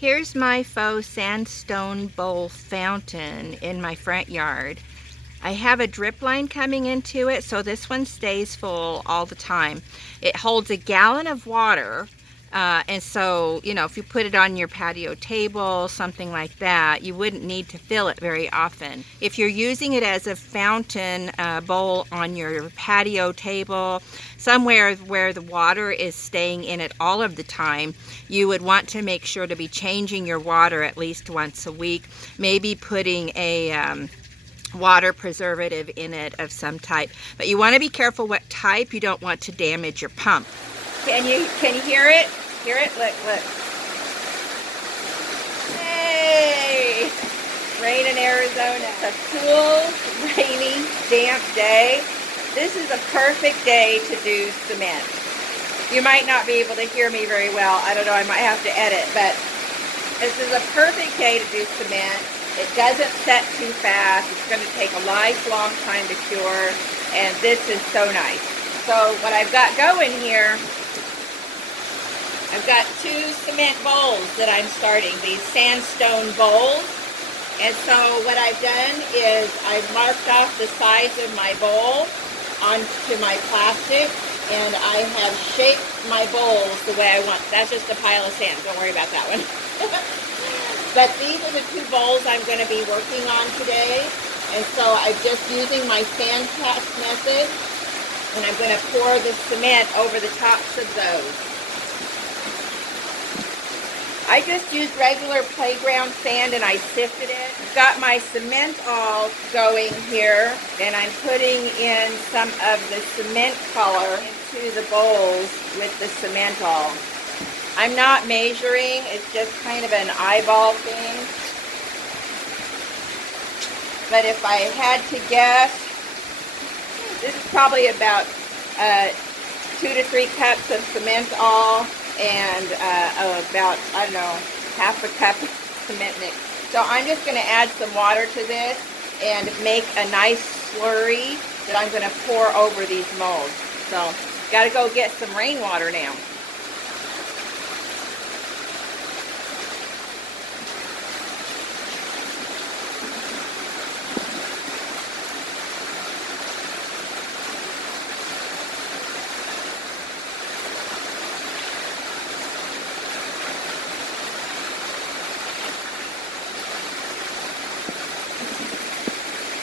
Here's my faux sandstone bowl fountain in my front yard. I have a drip line coming into it, so this one stays full all the time. It holds a gallon of water, and so, you know, if you put it on your patio table, something like that, you wouldn't need to fill it very often. If you're using it as a fountain bowl on your patio table, somewhere where the water is staying in it all of the time, you would want to make sure to be changing your water at least once a week, maybe putting a water preservative in it of some type. But you want to be careful what type. You don't want to damage your pump. Can you hear it? Hear it? Look, look. Hey! Rain in Arizona. It's a cool, rainy, damp day. This is a perfect day to do cement. You might not be able to hear me very well. I don't know, I might have to edit, but this is a perfect day to do cement. It doesn't set too fast. It's going to take a lifelong time to cure, and this is so nice. So what I've got going here, I've got 2 cement bowls that I'm starting, these sandstone bowls. And so what I've done is I've marked off the size of my bowl onto my plastic, and I have shaped my bowls the way I want. That's just a pile of sand. Don't worry about that one. But these are the 2 bowls I'm going to be working on today. And so I'm just using my sand cast method, and I'm going to pour the cement over the tops of those. I just used regular playground sand and I sifted it. I've got my cemental going here, and I'm putting in some of the cement color into the bowls with the cemental. I'm not measuring, it's just kind of an eyeball thing. But if I had to guess, this is probably about 2 to 3 cups of cemental and about, I don't know, half a cup of cement mix. So I'm just going to add some water to this and make a nice slurry that I'm going to pour over these molds. So, got to go get some rainwater now.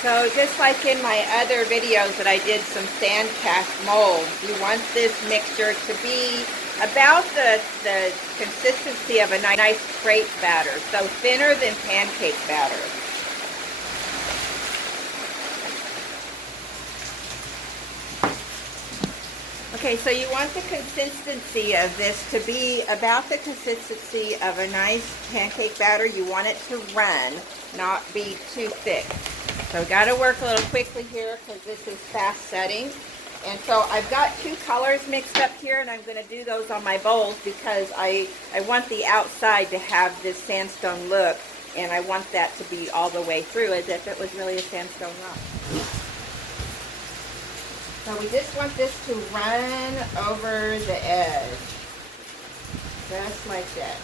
So just like in my other videos that I did some sand cast molds, you want this mixture to be about the consistency of a nice crepe batter, so thinner than pancake batter. Okay, so you want the consistency of this to be about the consistency of a nice pancake batter. You want it to run, not be too thick. So got to work a little quickly here because this is fast setting. And so I've got 2 colors mixed up here, and I'm going to do those on my bowls because I want the outside to have this sandstone look, and I want that to be all the way through as if it was really a sandstone rock. So we just want this to run over the edge, just like that.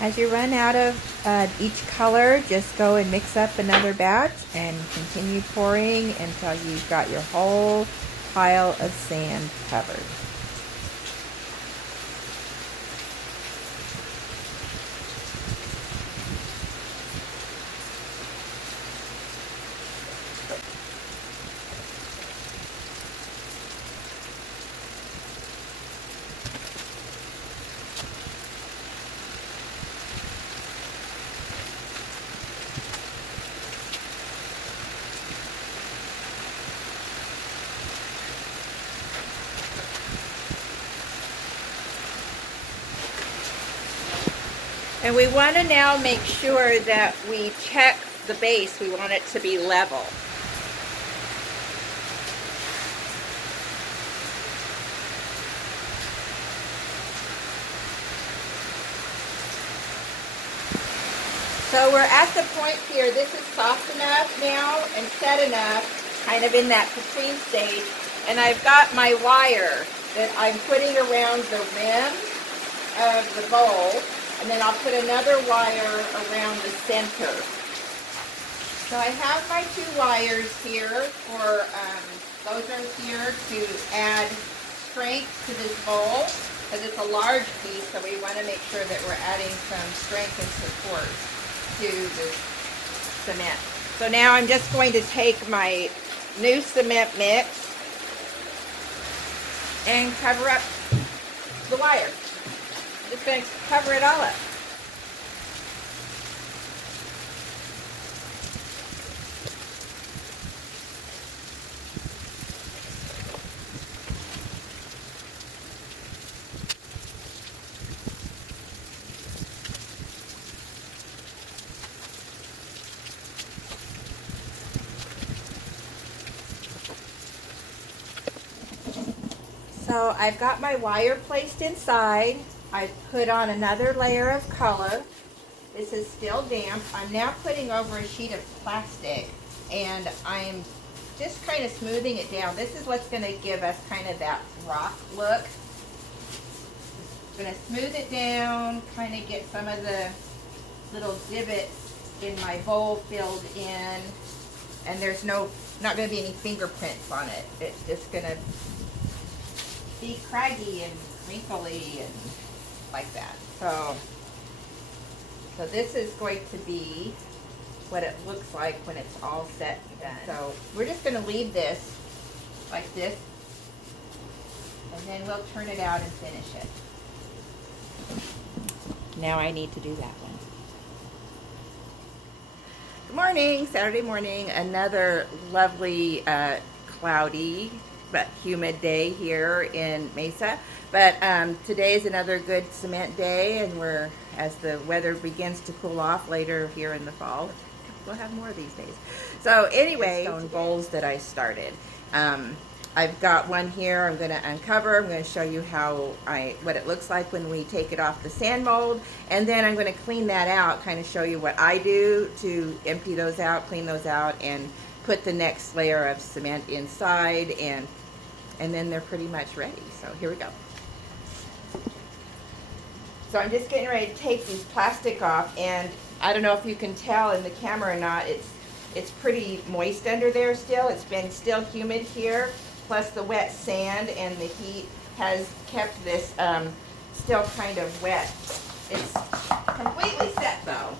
As you run out of each color, just go and mix up another batch and continue pouring until you've got your whole pile of sand covered. And we want to now make sure that we check the base. We want it to be level. So we're at the point here, this is soft enough now and set enough, kind of in that between stage. And I've got my wire that I'm putting around the rim of the bowl, and then I'll put another wire around the center. So I have my 2 wires here for, those are here to add strength to this bowl, because it's a large piece, so we want to make sure that we're adding some strength and support to the cement. So now I'm just going to take my new cement mix and cover up the wire. I'm just going to cover it all up. So I've got my wire placed inside. I've put on another layer of color. This is still damp. I'm now putting over a sheet of plastic, and I'm just kind of smoothing it down. This is what's going to give us kind of that rock look. I'm going to smooth it down, kind of get some of the little divots in my bowl filled in, and there's not going to be any fingerprints on it. It's just going to be craggy and wrinkly and like that. So this is going to be what it looks like when it's all set and done. So we're just going to leave this like this, and then we'll turn it out and finish it. Now I need to do that one. Good morning, Saturday morning. Another lovely cloudy but humid day here in Mesa. But today is another good cement day, and as the weather begins to cool off later here in the fall, we'll have more of these days. So anyway, stone bowls that I started. I've got one here I'm going to uncover. I'm going to show you what it looks like when we take it off the sand mold, and then I'm going to clean that out, kind of show you what I do to empty those out, clean those out, and put the next layer of cement inside, and then they're pretty much ready. So here we go. So I'm just getting ready to take these plastic off, and I don't know if you can tell in the camera or not, it's pretty moist under there still. It's been still humid here, plus the wet sand and the heat has kept this still kind of wet. It's completely set though.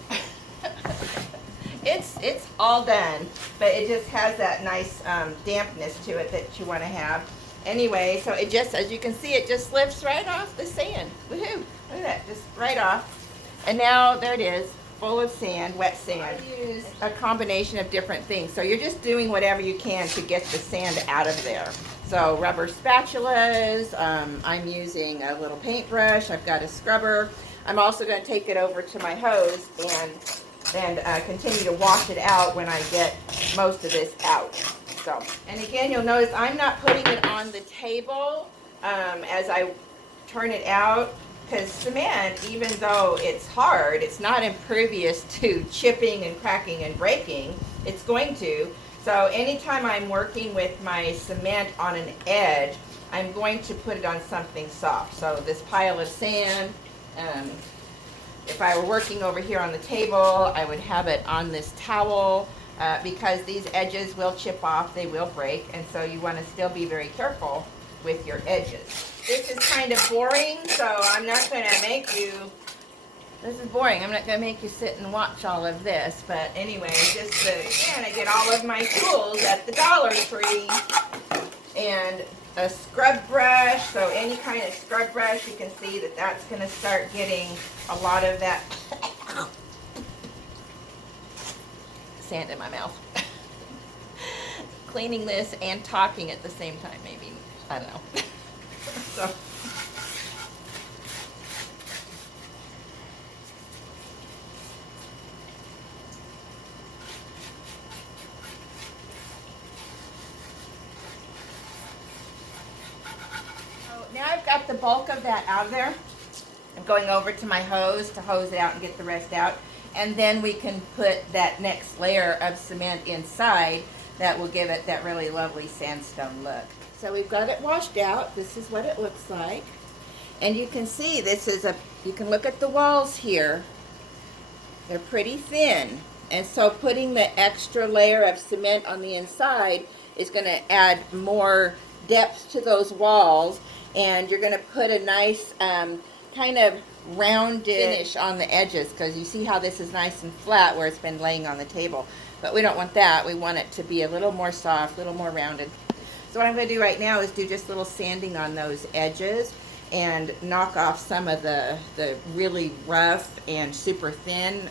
It's all done, but it just has that nice dampness to it that you want to have. Anyway, so it just, as you can see, it just lifts right off the sand. Woohoo! Look at that, just right off. And now there it is, full of sand, wet sand. I use a combination of different things. So you're just doing whatever you can to get the sand out of there. So rubber spatulas, I'm using a little paintbrush, I've got a scrubber. I'm also going to take it over to my hose and continue to wash it out when I get most of this out. So, and again, you'll notice I'm not putting it on the table as I turn it out, because cement, even though it's hard, it's not impervious to chipping and cracking and breaking. It's going to. So anytime I'm working with my cement on an edge, I'm going to put it on something soft. So this pile of sand, if I were working over here on the table, I would have it on this towel, because these edges will chip off, they will break, and so you want to still be very careful with your edges. This is kind of boring, so I'm not going to make you, this is boring, I'm not going to make you sit and watch all of this, but anyway, just again, I get all of my tools at the Dollar Tree, and a scrub brush, so any kind of scrub brush, you can see that that's going to start getting a lot of that sand in my mouth. Cleaning this and talking at the same time, maybe. I don't know. So. Now I've got the bulk of that out of there. I'm going over to my hose to hose it out and get the rest out. And then we can put that next layer of cement inside that will give it that really lovely sandstone look. So we've got it washed out. This is what it looks like. And you can see you can look at the walls here. They're pretty thin. And so putting the extra layer of cement on the inside is going to add more depth to those walls. And you're going to put a nice kind of rounded finish on the edges, because you see how this is nice and flat where it's been laying on the table. But we don't want that. We want it to be a little more soft, a little more rounded. So what I'm going to do right now is do just a little sanding on those edges and knock off some of the really rough and super thin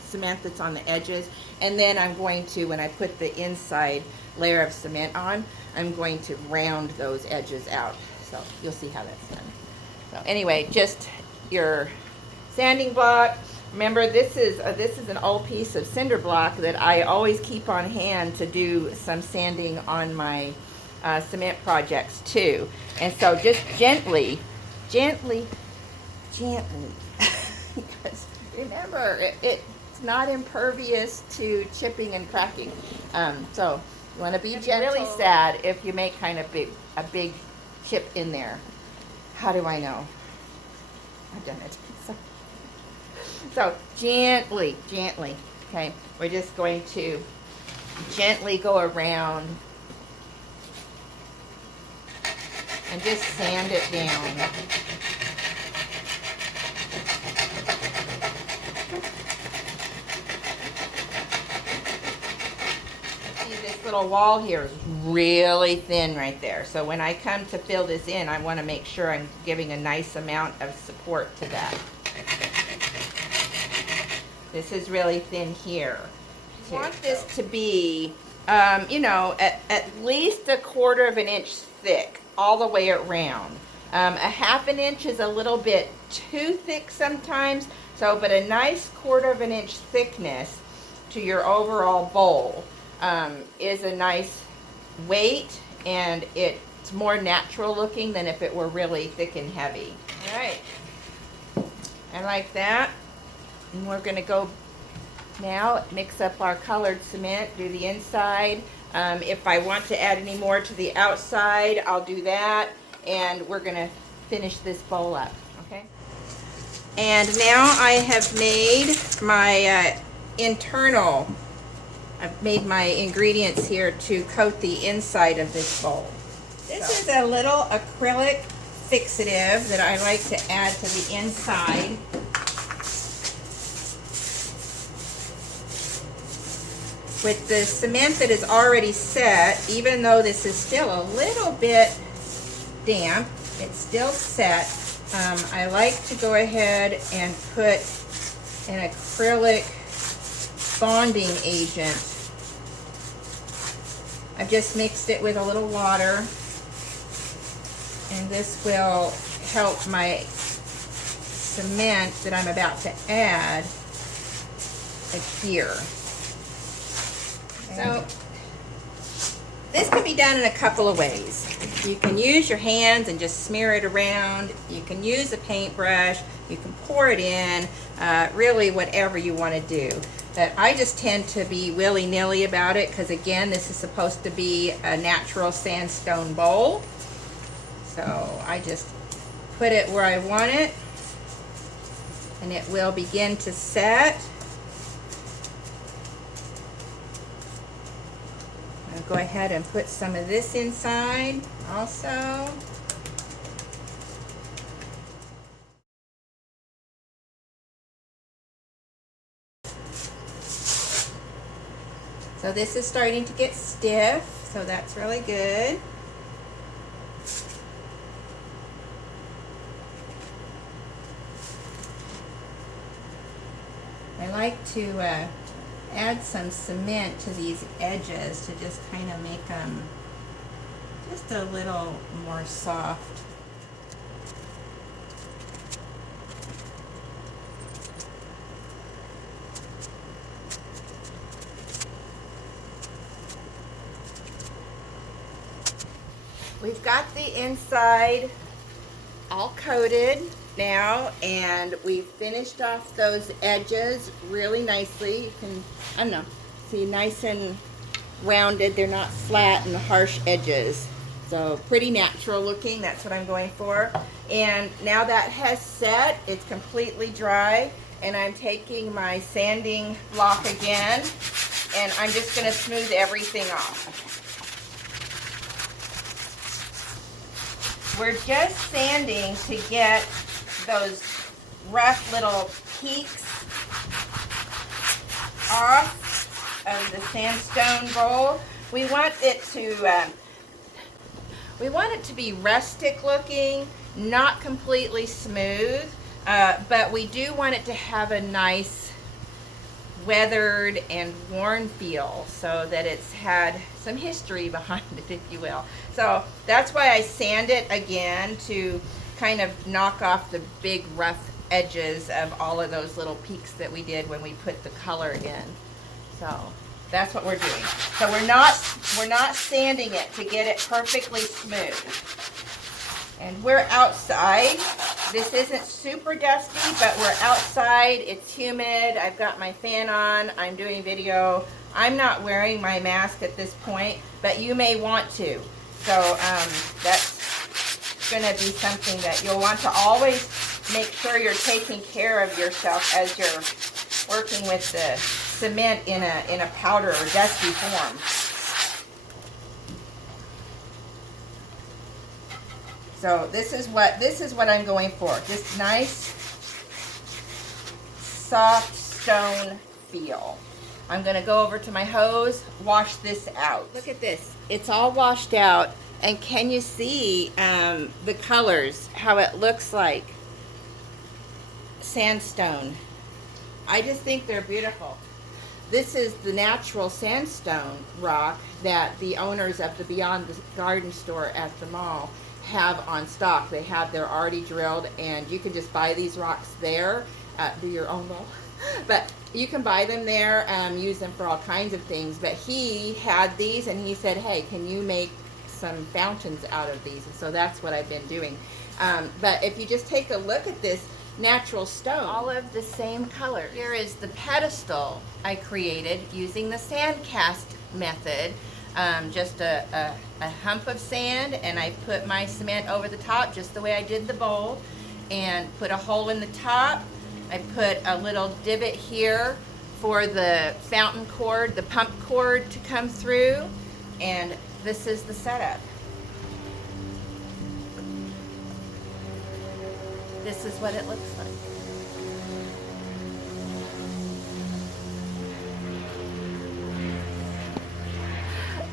cement that's on the edges. And then I'm going to, when I put the inside layer of cement on, I'm going to round those edges out. So you'll see how that's done. So anyway, just your sanding block. Remember, this is an old piece of cinder block that I always keep on hand to do some sanding on my cement projects too. And so just gently, because remember, it's not impervious to chipping and cracking. So you want to be gentle. Really sad if you make kind of a big chip in there. How do I know? I've done it. So gently, okay? We're just going to gently go around and just sand it down. See, this little wall here is really thin right there. So when I come to fill this in, I want to make sure I'm giving a nice amount of support to that. This is really thin here. I want this to be, you know, at least 1/4 of an inch thick all the way around. 1/2 an inch is a little bit too thick sometimes, so but a nice 1/4 of an inch thickness to your overall bowl is a nice weight, and it's more natural looking than if it were really thick and heavy. All right, I like that. And we're going to go now mix up our colored cement, do the inside. If I want to add any more to the outside, I'll do that. And we're going to finish this bowl up, okay? And now I have made my I've made my ingredients here to coat the inside of this bowl. This is a little acrylic fixative that I like to add to the inside. With the cement that is already set, even though this is still a little bit damp, it's still set. I like to go ahead and put an acrylic bonding agent. I've just mixed it with a little water, and this will help my cement that I'm about to add adhere. So this can be done in a couple of ways. You can use your hands and just smear it around. You can use a paintbrush. You can pour it in. Really whatever you want to do. But I just tend to be willy-nilly about it because, again, this is supposed to be a natural sandstone bowl. So I just put it where I want it, and it will begin to set. I'll go ahead and put some of this inside also. So this is starting to get stiff, so that's really good. I like to add some cement to these edges to just kind of make them just a little more soft. We've got the inside all coated. now, and we finished off those edges really nicely. You can, I don't know, see, nice and rounded. They're not flat and harsh edges. So pretty natural looking. That's what I'm going for. And now that has set, it's completely dry, and I'm taking my sanding block again, and I'm just going to smooth everything off. We're just sanding to get those rough little peaks off of the sandstone bowl. We want it to be rustic looking, not completely smooth, but we do want it to have a nice weathered and worn feel, so that it's had some history behind it, if you will. So that's why I sand it again, to kind of knock off the big rough edges of all of those little peaks that we did when we put the color in. So that's what we're doing. So we're not sanding it to get it perfectly smooth. And we're outside. This isn't super dusty, but we're outside. It's humid. I've got my fan on. I'm doing video. I'm not wearing my mask at this point, but you may want to. So that's going to be something that you'll want to always make sure you're taking care of yourself as you're working with the cement in a powder or dusty form. So this is what I'm going for. This nice soft stone feel. I'm going to go over to my hose, wash this out. Look at this. It's all washed out, and can you see the colors, how it looks like sandstone? I just think they're beautiful. This is the natural sandstone rock that the owners of the Beyond the Garden store at the mall have on stock. They're already drilled, and you can just buy these rocks there, do your own little, but you can buy them there, use them for all kinds of things. But he had these, and he said, hey, can you make some fountains out of these? And so that's what I've been doing. But if you just take a look at this natural stone, all of the same color. Here is the pedestal I created using the sand cast method. Just a hump of sand, and I put my cement over the top just the way I did the bowl, and put a hole in the top. I put a little divot here for the fountain cord, the pump cord to come through, and this is the setup. This is what it looks like.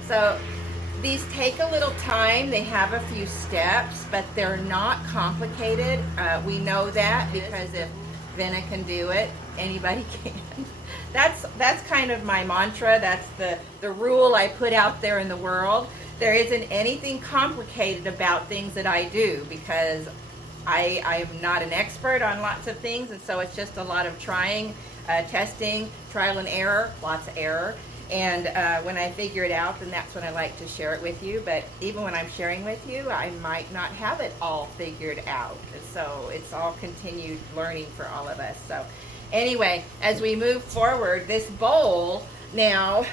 So these take a little time. They have a few steps, but they're not complicated. We know that because if Venna can do it, anybody can. That's kind of my mantra. That's the rule I put out there in the world. There isn't anything complicated about things that I do, because I'm not an expert on lots of things, and so it's just a lot of trying, testing, trial and error, lots of error. And when I figure it out, then that's when I like to share it with you. But even when I'm sharing with you, I might not have it all figured out. So it's all continued learning for all of us. So anyway, as we move forward, this bowl now,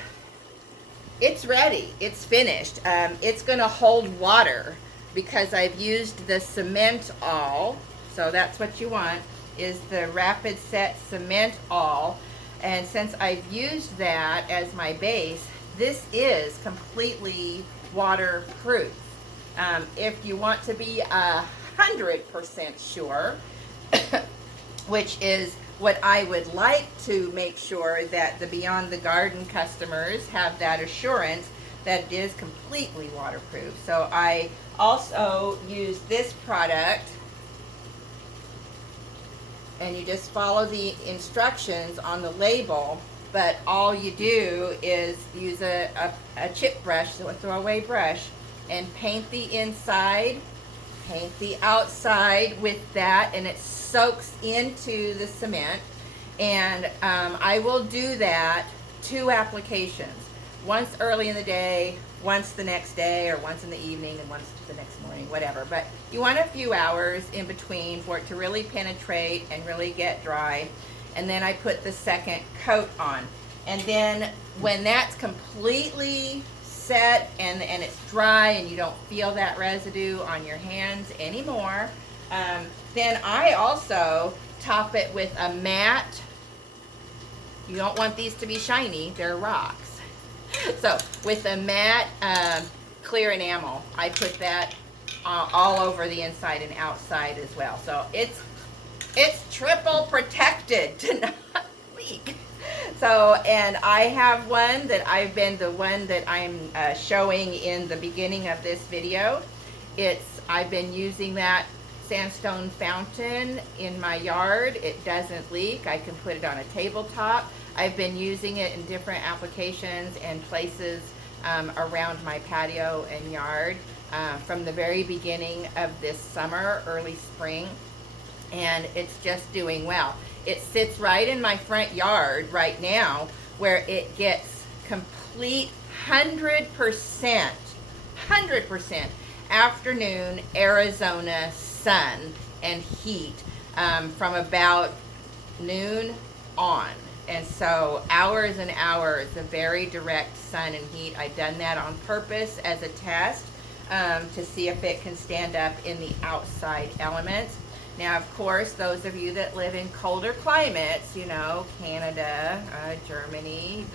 it's ready. It's finished. It's going to hold water because I've used the cemental. So that's what you want, is the rapid set cemental. And since I've used that as my base, this is completely waterproof. If you want to be 100% sure, which is what I would like to make sure, that the Beyond the Garden customers have that assurance that it is completely waterproof. So I also use this product, and you just follow the instructions on the label, but all you do is use a chip brush, so a throwaway brush, and paint the inside, paint the outside with that, and it soaks into the cement. And I will do that 2 applications. Once early in the day, once the next day or once in the evening and once the next morning, whatever. But you want a few hours in between for it to really penetrate and really get dry. And then I put the second coat on. And then when that's completely set and it's dry and you don't feel that residue on your hands anymore, then I also top it with a matte. You don't want these to be shiny, they're rocks. So with a matte clear enamel, I put that all over the inside and outside as well. So it's triple protected to not leak. So, and I have one that the one that I'm showing in the beginning of this video. I've been using that sandstone fountain in my yard. It doesn't leak. I can put it on a tabletop. I've been using it in different applications and places around my patio and yard from the very beginning of this summer, early spring, and it's just doing well. It sits right in my front yard right now where it gets complete 100% afternoon Arizona sun and heat from about noon on. And so hours and hours of very direct sun and heat. I've done that on purpose as a test to see if it can stand up in the outside elements. Now, of course, those of you that live in colder climates, you know, Canada, Germany,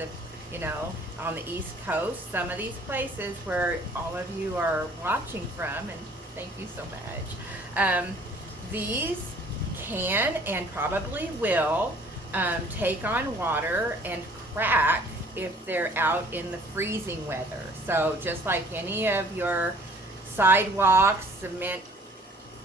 on the East Coast, some of these places where all of you are watching from, and thank you so much, these can and probably will take on water and crack if they're out in the freezing weather. So just like any of your sidewalks, cement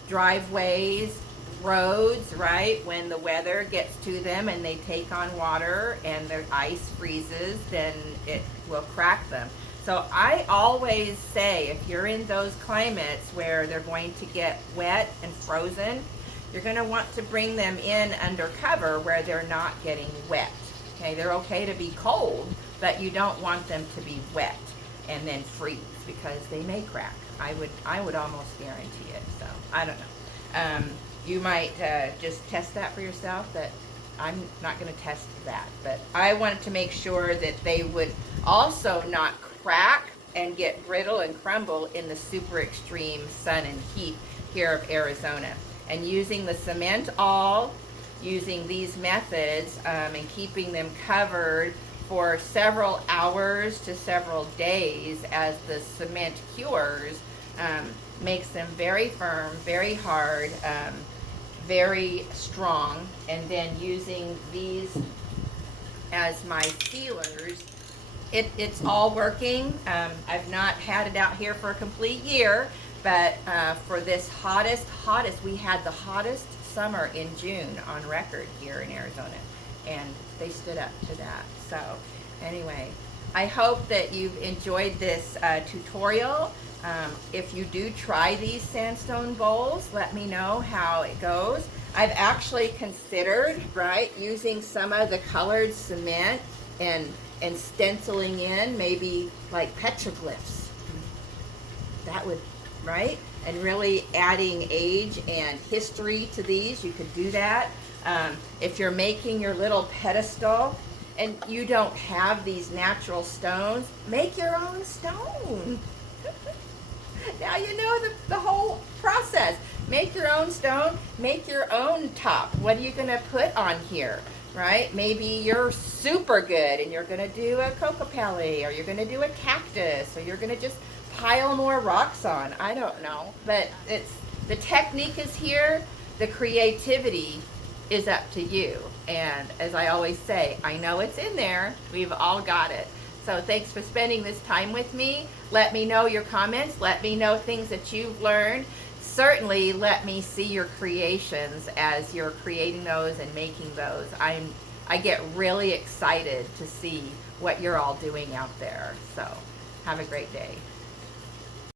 driveways, roads, right, when the weather gets to them and they take on water and the ice freezes, then it will crack them. So I always say, if you're in those climates where they're going to get wet and frozen, you're going to want to bring them in under cover where they're not getting wet. Okay, they're okay to be cold, but you don't want them to be wet and then freeze, because they may crack. I would almost guarantee it. So I don't know. You might just test that for yourself. That I'm not going to test that, but I wanted to make sure that they would also not crack and get brittle and crumble in the super extreme sun and heat here of Arizona. And using the cemental, using these methods and keeping them covered for several hours to several days as the cement cures makes them very firm, very hard, very strong. And then using these as my sealers, it's all working. I've not had it out here for a complete year, but for this hottest, we had the hottest summer in June on record here in Arizona, and they stood up to that. So anyway, I hope that you've enjoyed this tutorial. If you do try these sandstone bowls, let me know how it goes. I've actually considered, right, using some of the colored cement and stenciling in maybe like petroglyphs. That would, right? And really adding age and history to these, you could do that. If you're making your little pedestal and you don't have these natural stones, make your own stone. Now you know the whole process. Make your own stone, make your own top. What are you going to put on here, right? Maybe you're super good and you're going to do a cocopelli, or you're going to do a cactus, or you're going to just pile more rocks on. I don't know. But the technique is here. The creativity is up to you. And as I always say, I know it's in there. We've all got it. So thanks for spending this time with me. Let me know your comments. Let me know things that you've learned. Certainly let me see your creations as you're creating those and making those. I get really excited to see what you're all doing out there. So have a great day.